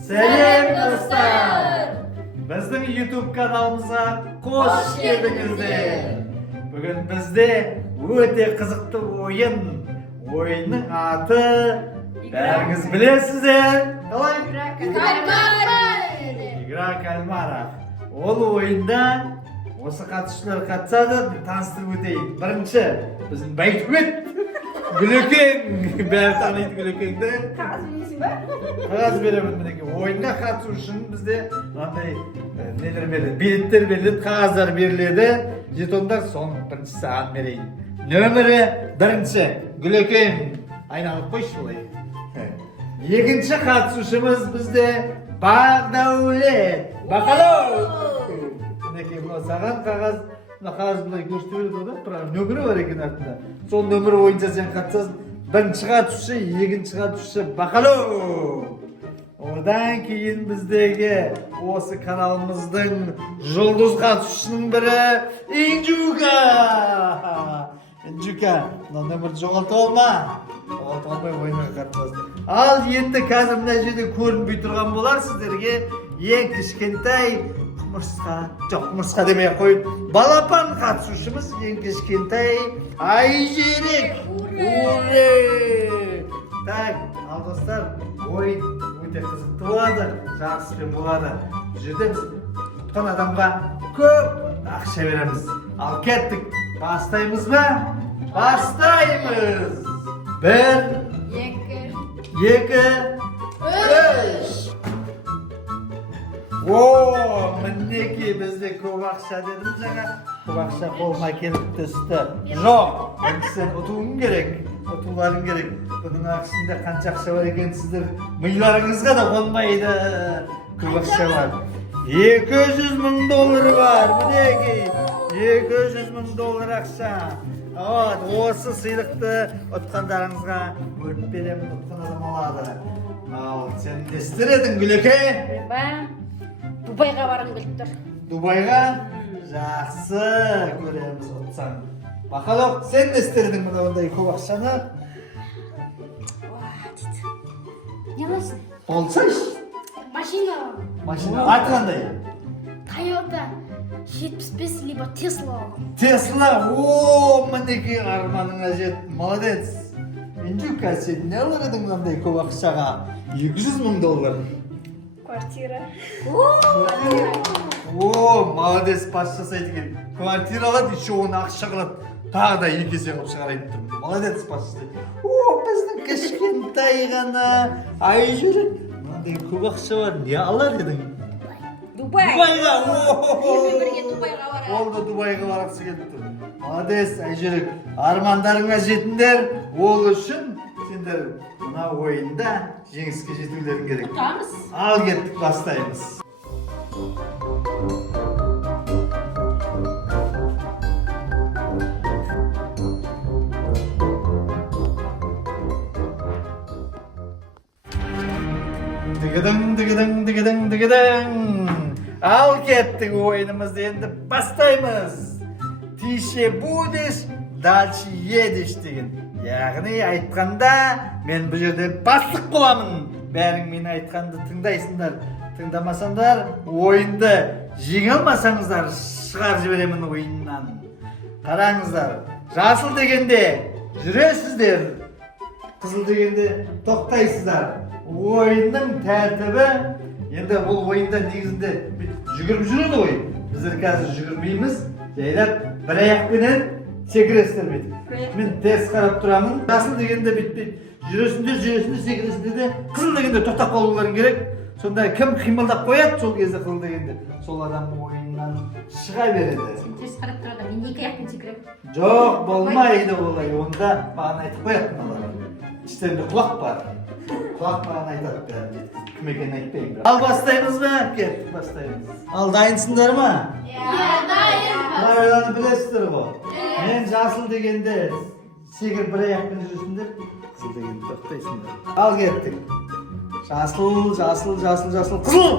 Сәлем достар! Біздің YouTube каналымызға қош келдіңіздер. Бүгін бізде өте қызықты ойын. Ойынның аты бәріңіз білесіздер. Игра кальмара. Ол ойында осы қатысушылар қатысады, таныстырып өтейін. Бірінші біздің Байтөбет Гүлекең, бәрі таниды Гүлекеңді. Қағаз бересің ба? Қағаз беремін мінекей. Ойынға қатысу үшін бізде мынандай нелер беріледі, билеттер беріледі, қағаздар беріледі, жетондар. Соның бірінші саған берейін. Нөмірі бірінші Гүлекең. Айналып қойшы былай. Екінші қатысушымыз бізде Бақдәулет. Бақалау. Мінекей бұл саған қағаз. Мына қағаз былай көрсетіп береді ғой, нөмірі бар екен артында. Сол нөмірі бойынша сен қатысасың. Бірінші қатысушы, екінші қатысушы Бақалау. Одан кейін біздегі осы каналымыздың жұлдыз қатысушының бірі Инжука. Инжука, мына нөмірді жоғалтып алма. Жоғалтып алмай ойынға қатысасың. Ал енді қазір мына жерде көрінбей тұрған болар сіздерге ең кішкентай құмырсқа демей қойып, балапан қатысушымыз ең кішкентай Айжерек. Уре! Так, ал достар, ойын өте қызықты болады, жақсымен болады. Бұл жерде біз ұтқан адамға көп ақша береміз. Ал кеттік, бастаймыз ба? Бастаймыз! 1, 2, 3. О, мінекей бізде көп ақша дедім жаңа. Көп ақша қолыма келіп түсті. Жоқ, енді сен ұтуың керек. Ұтуларың керек. Бұның ақшында қанша ақша бар екен сіздер миларыңызға да қонмайды. Көп ақша бар. 200 мың доллары бар. Мінекей 200 мың доллар ақша. Осы сыйлықты ұтқандарыңызға бөліп беремін. Ұтқан адам алады. Ал сен не істер едің, Гүлекей? Дубайға барғым келіп тұр. Дубайға? Жақсы, көреміз ұтсаң. Бақалау, сен не істердің мұнда ондай көп ақшаны? Не аласың? Болсайшы. Машина. Машина аты қандай? Toyota 75 либо Tesla. Тесла, о, мінекей арманыңа жет, молодец. Инжука, сен не алар едің мынандай көп ақшаға? 200 мың доллар. Квартира. О, молодец, паш жасайды екен. Квартира алады, еще оны ақша қылады. Тағы да 2 есе қылып шығарайын тұрмын. Молодец, паш жасайды. О, біздің кішкентай ғана Айжерек. Мынандай көп ақша бар, не алар едің? Дубайға. Бірге Дубайға барады. Ол да Дубайға барғысы келіп тұр. Молодец, Айжерек. Армандарыңа жетіңдер. Ол үшін сендер мына ойында жеңіске жетулерің керек. Ұтамыз. Ал кеттік, бастаймыз. Дігідің. Ал кеттік, ойынымызды енді бастаймыз. Тише будеш, дальше едеш деген. Яғни айтқанда мен бұл жерде бастық боламын. Бәрің мен айтқанды тыңдайсыңдар. Тыңдамасаңдар ойынды жеңе алмасаңыздар шығарып жіберемін ойыннан. Қараңыздар, жасыл дегенде жүресіздер, қызыл дегенде тоқтайсыздар. Ойынның тәртібі, енді бұл ойында негізінде жүгіріп жүреді ғой. Біздер қазір жүгірмейміз, жайлап бір аяқпенен секіресіздер бүйтіп. Мен теріс қарап тұрамын. Жасыл дегенде бүйтпейді. Жүресіңдер, секіресіңдер де, қызыл дегенде тоқтап қалуларың керек. Сонда кім қимылдап қояды сол кезде қызыл дегенде, сол адам ойыннан шыға береді. Сен теріс қарап тұрады, мен 2 аяқпен секірем. Жоқ, болмайды олай. Онда маған айтып қоятын олар. Іштерінде құлақ бар. Құлақ маған айтады бәрін. Кім екенін айтпаймын. Ал бастаймыз ба? Кеттік, бастаймыз. Ал дайынсыңдар ма? Мына ойланы білесіздер ғой. Мен жасыл дегенде секіріп бір аяқпен жүресіңдер, қызыл дегенде тоқтайсыңдар. Ал кеттік. Жасыл, қызыл!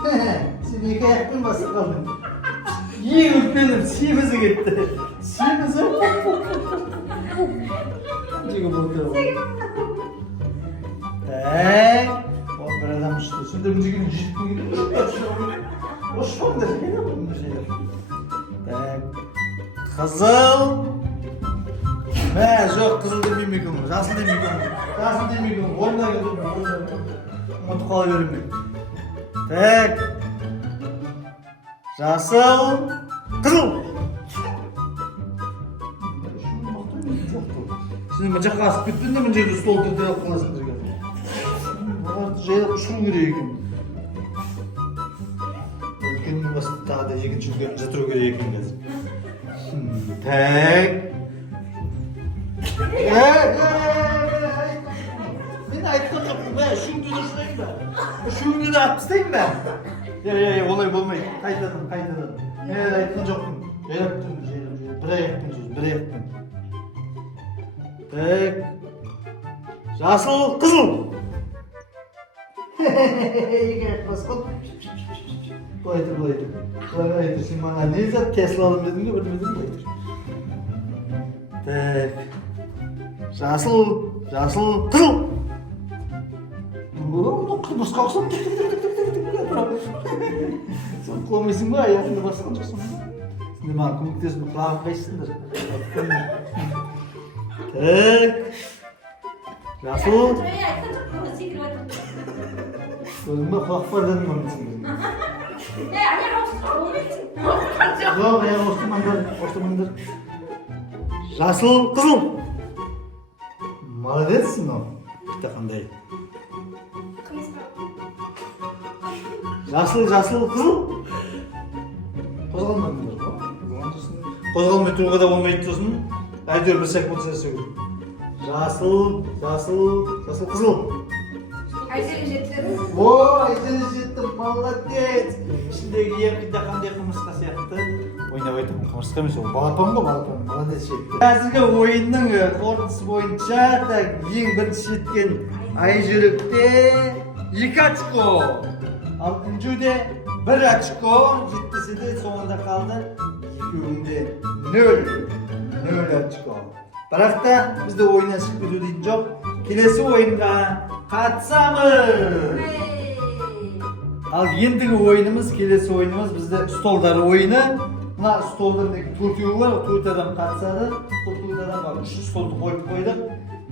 Сен 2 аяқпен басып қалдың. Ең үлкенім семізі кетті. Семізі? Жегі болды. işte. Şimdi müziğin ciddi gidiyor. Hoş oldu. Kızıl. Ne? Yok kızıl demeyeyim. Nasıl demeyeyim? Nasıl demeyeyim? Oyna götürme. Umut kalıyorum ben. Tek. Nasıl? Kızıl. Şimdi bacak kasıp gittin de bence üstü oldu diye kalasın diye. Artık şeyde kuşun giriyor gün. Ülkenin basit daha da yekin çünkü önce turu giriyor gün dedi. Tek. Ben ayıptan yaptım be. Şunu duruşlayayım ben. Şunu da atmıştayım ben. Ya olay olmayı. Kaydadım. Ne ayıptan yaptım. Yaptım. Bre yaptım. Tek. Жасыл, kızıl. Kolaydır. Şimdi bana neyse Tesla alın dedim de ödüm kolaydır. Tek. Жасыл, kızıl. Bu kırmızı kalksın. Sen koymasın bu ayağında basın çıksın. Şimdi bana komiktesin kulağım kaçsındır. Tek. Жасыл. Өзіме құлақ бар дедім оның için. Жоқ, осымандар. Жасыл, қызыл. Молодецсің ол. Біті қандай. Жасыл, қызыл. Қозғалмадыңдар ғой. Қозғалмай тұруға да болмайды сосын. Әйтеуір бір секунд сөйлесу. Жасыл, қызыл. Айсен жетті. О, Айсен жетті, молодец. Ішіндегі ең қандай қымырсқа сияқты. Ойнап айтамын, қымырсқа емес ол. Балапан ғой, молодец жетті. Қазіргі ойынның қорытындысы бойынша ең бірінші жеткен Айжүректе 2 очко. Ал Үнжуде 1 очко. Жетпесе де соңында қалды. Екеуінде 0 очко. Бірақ та бізде ойыннан шығып кету дейтін жоқ. Келесі ойынға қатысамыз. Ал ендігі ойынымыз, келесі ойынымыз бізде столдар ойыны. Мына столдардың 4-еуі бар, 4 адам қатысады. 4 адамға 3 столды қойып қойдық.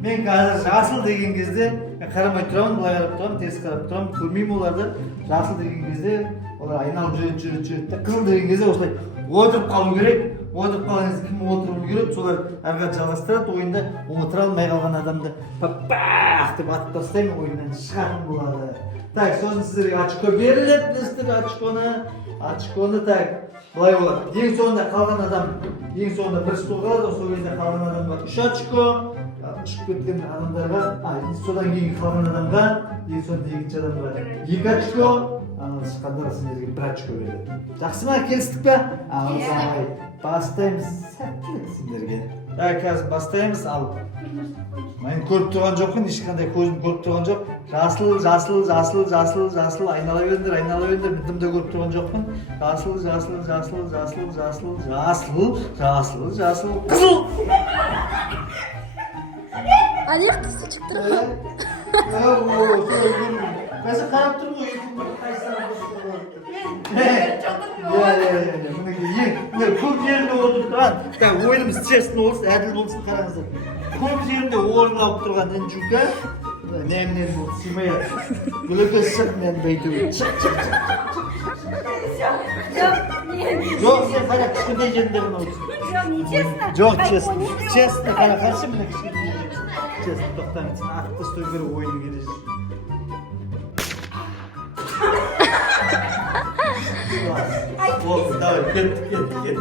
Мен қазір жасыл деген кезде қарамай тұрамын, былай қарап тұрамын, теріс қарап тұрамын, көрмеймін оларды. Жасыл деген кезде олар айналып жүреді. Қызыл деген кезде осылай отырып қалу керек. Отырып қалған кезде кім отыруы керек, солар әрі жалғастырады. Ойында отыра алмай қалған адамды папах деп атып тастаймын, ойыннан шығатын болады. Так, сосын сіздерге очко беріледі, білесіздер очконы так, былай болады. Ең соңында қалған адам, ең соңында бір стол қалады, сол кезде қалған адамға 3 очко, ұшып кеткен адамдарға, содан кейін қалған адамға, ең соңында екінші адамға 2 очко, шыққандар сіздерге 1 очко береді. Жақсы ма, келістік пе? Бастаймыз, сәттілік сендерге. Қазір бастаймыз, ал мен көріп тұрған жоқпын, ешқандай көзім көріп тұрған жоқ. Жасыл, айнала беріңдер, бітімді көріп тұрған жоқпын. Жасыл, қызыл! Аяқ қызыл шықты ғой. Қазір қарап тұр ғой, көп жерінде отырып тұрған, ойынымыз честно болсын, әділ болсын, қараңыздар. Көп жерінде орын тұрған Үнжука, нәмінен болды, симай гүлөкес шық, мен бәйтуі, шық. Жоқ, сен қара кішкентай жерінде ғана отырсын. Жоқ, честно, қара қаршы міне кішкентай жерінде. Честно, тоқтаңыз, атты стой беру ойын кережі. Oldu, давай, кеттік.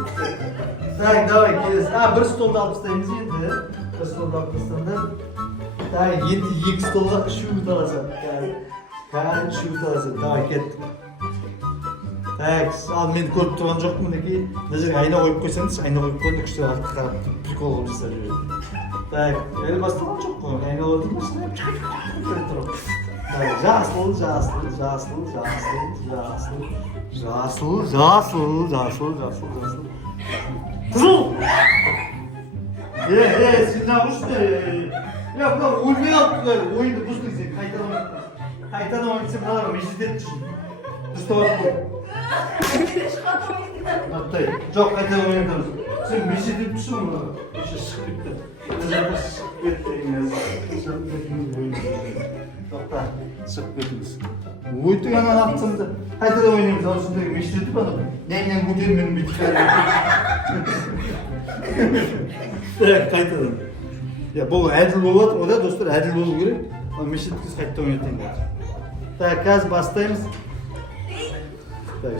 Так, давай, келесі. Бір столды алып тастаймыз енді. Бір столды алып тастаңдар. Так, енді 2 столға 3 үміт аласың. Кәдім 3 үміт аласың. Давай, кеттік. Так, ал мен көріп тұрған жоқпын, мінекей. Мына жерге айна қойып қойсаңыз, айна қойып қойды, күшті артық қарап тұрып, прикол қылып жасап жүреді. Так, әлі басталған жоқ қой. Айна қойдың ба, жасыл. Қызыл! Сен нағышты. Мына өлмей қалыпты, ойынды бұздың сен, қайталамайды. Қайтадан ойнасам қалай мешітеді үшін. Дұрыс тауып Аттай, жоқ қайтадан ойнатамыз. Сен мешітеді үшін мұны. Меші шығып кетті. Шығып кетті. Тоқта, шығып кетіңіз. Өйтіп анан атсамды. Қайтадан ойнаймыз. Осындай мешітеді бана. Нәңнен көтермен бүйтіп. Қайтадан. Бұл әділ болады, ода достар әділ болу керек. Мешіткіз қайтта ойнатайын қазір. Так, қазір бастаймыз.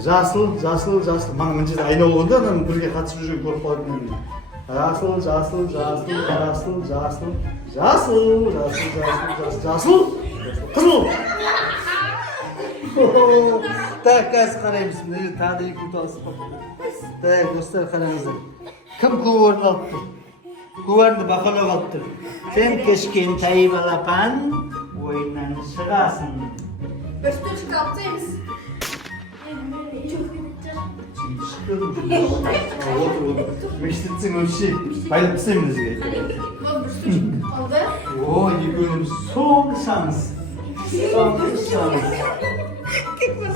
Жасыл. Маған мына жерде айна болғанда, анан бірге қатысып жүрген көріп қалатын. Жасыл. Қызыл. Так, қазір қараймыз. Мына жерде тағы да екі ұталысы бар. Так, достар қараңыздар. Кім көп орын алып тұр? Көп орынды бақылап алып тұр. Сен кішкентай балапан ойыннан шығасың. Бір штучка алып тастаймыз. Отыр. Мешітсің өші. Байлып тастаймын бізге. Вот бір штучка қалды. О, екеуіміз соңғы шанс.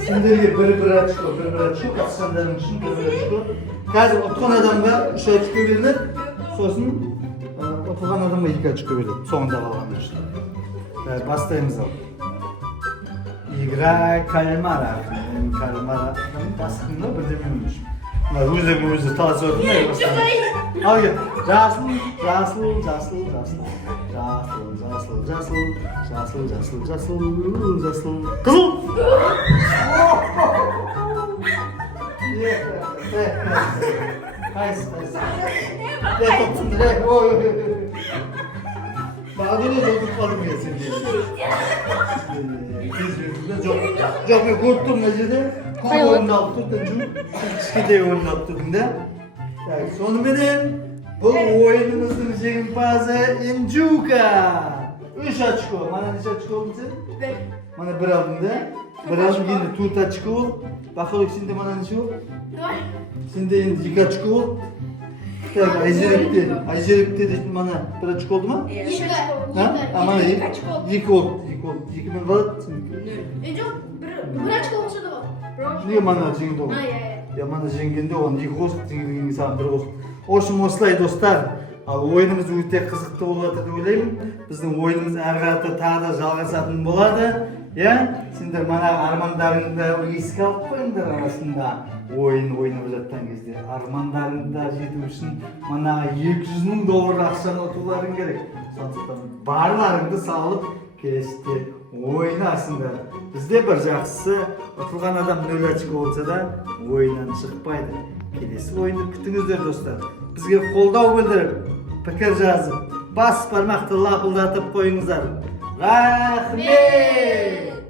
Сендерге бір очко, қатысқандарың үшін бір очко. Қазір ұтқан адамға 3 очко беріледі, сосын ұтылған адамға 2 очко беріледі, соңында қалғандар үшін. Бастаймыз ал. Игра кальмара. Кальмара. Басқында бірдеме өмір. Өзі таласы өтін әй бастаймыз. Ал кет. Жасыл. Қызыл! Қайсы. Бағдыры жолдық қалым мен сенде. Жоқ, мен көріп тұрмын мына жерде. Көп орын алып тұрдың, кішкентай орын алып тұрдың да. Соныменен бұл ойынымыздың жеңімпазы Инджука. 3 очко. Мана неше очко олдың сен? 1. Мана 1 алдың да? 1 алдың енді 4 очко ол. Бақылық сенде мана неше ол? 2. Сенде енді 2 очко ол. Айжеректе дейтін мана 1 очко олды ма? 2. Мана 2 олды. 2 мен қалады? Жоқ, 1 очко болса да бар. Неге мана жеңді ол? Мана жеңгенде оған 2 қосып, жеңгенге саған 1 қосып. Ошым осылай достар. Ал ойынымыз өте қызықты болып жатыр деп ойлаймын. Біздің ойынымыз әрі қарата тағы да жалғасатын болады. Сендер мана армандарыңды еске алып қойыңдар арасында. Ойын ойнап жатқан кезде армандарыңды жету үшін мана $200,000 ақшаны ұтуларың керек. Сондықтан барларыңды салып келесіде ойнасыңдар. Бізде бір жақсысы ұтылған адам 0 очко болса да ойыннан шықпайды. Келесі ойынды күтіңіздер достар. Бізге қолдау білдіріп, пікір жазып, бас бармақты лапылдатып қойыңыздар. Рахмет!